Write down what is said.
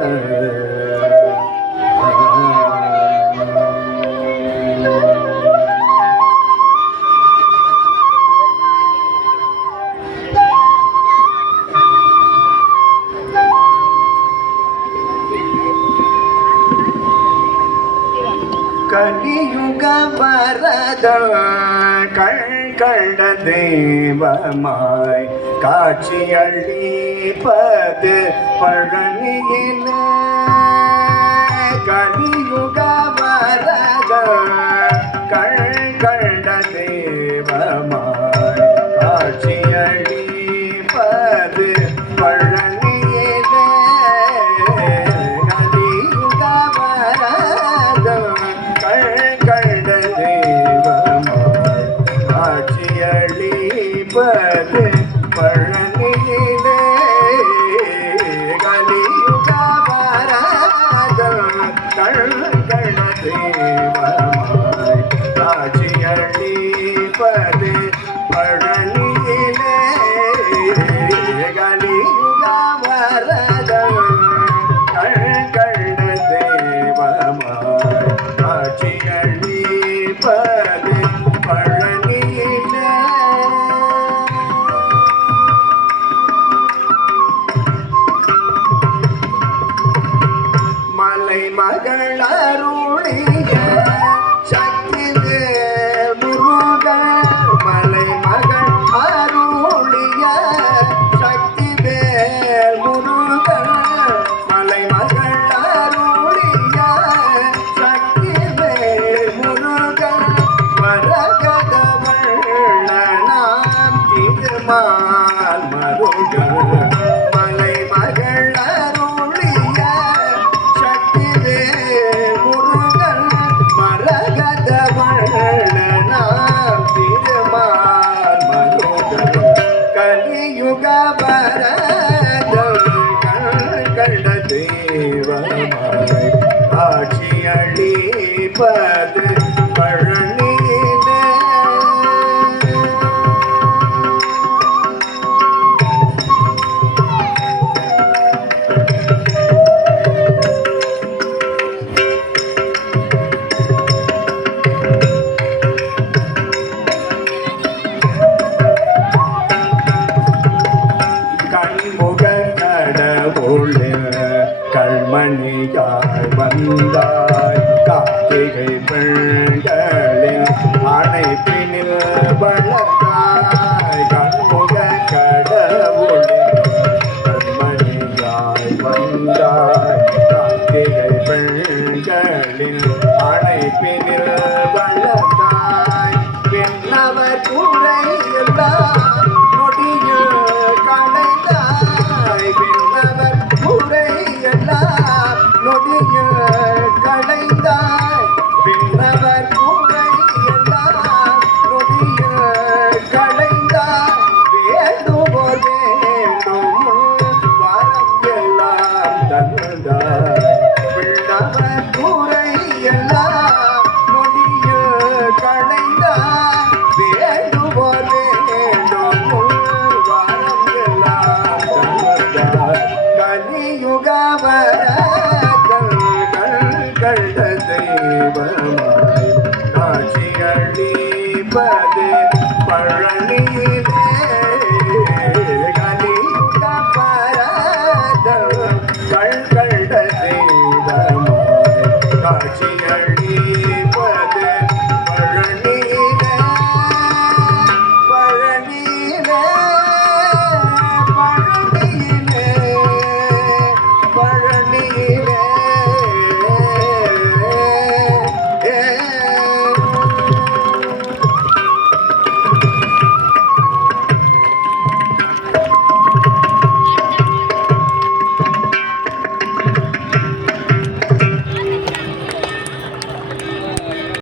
Carinho gabarada. கண் கண்ட தெய்வமாய் காட்சி அழிப்பது பழனியில. கலியுக வரக கண் கண்ட தெய்வமாய் காட்சி அழி மகள் அருளிய சிவமாய் காட்சியளிப்பது வந்தார் காத்திரை பெண்களின் அழைப்பினில் வளர்ந்தாய். என்னவர் கூரை எல்லாம் பழனி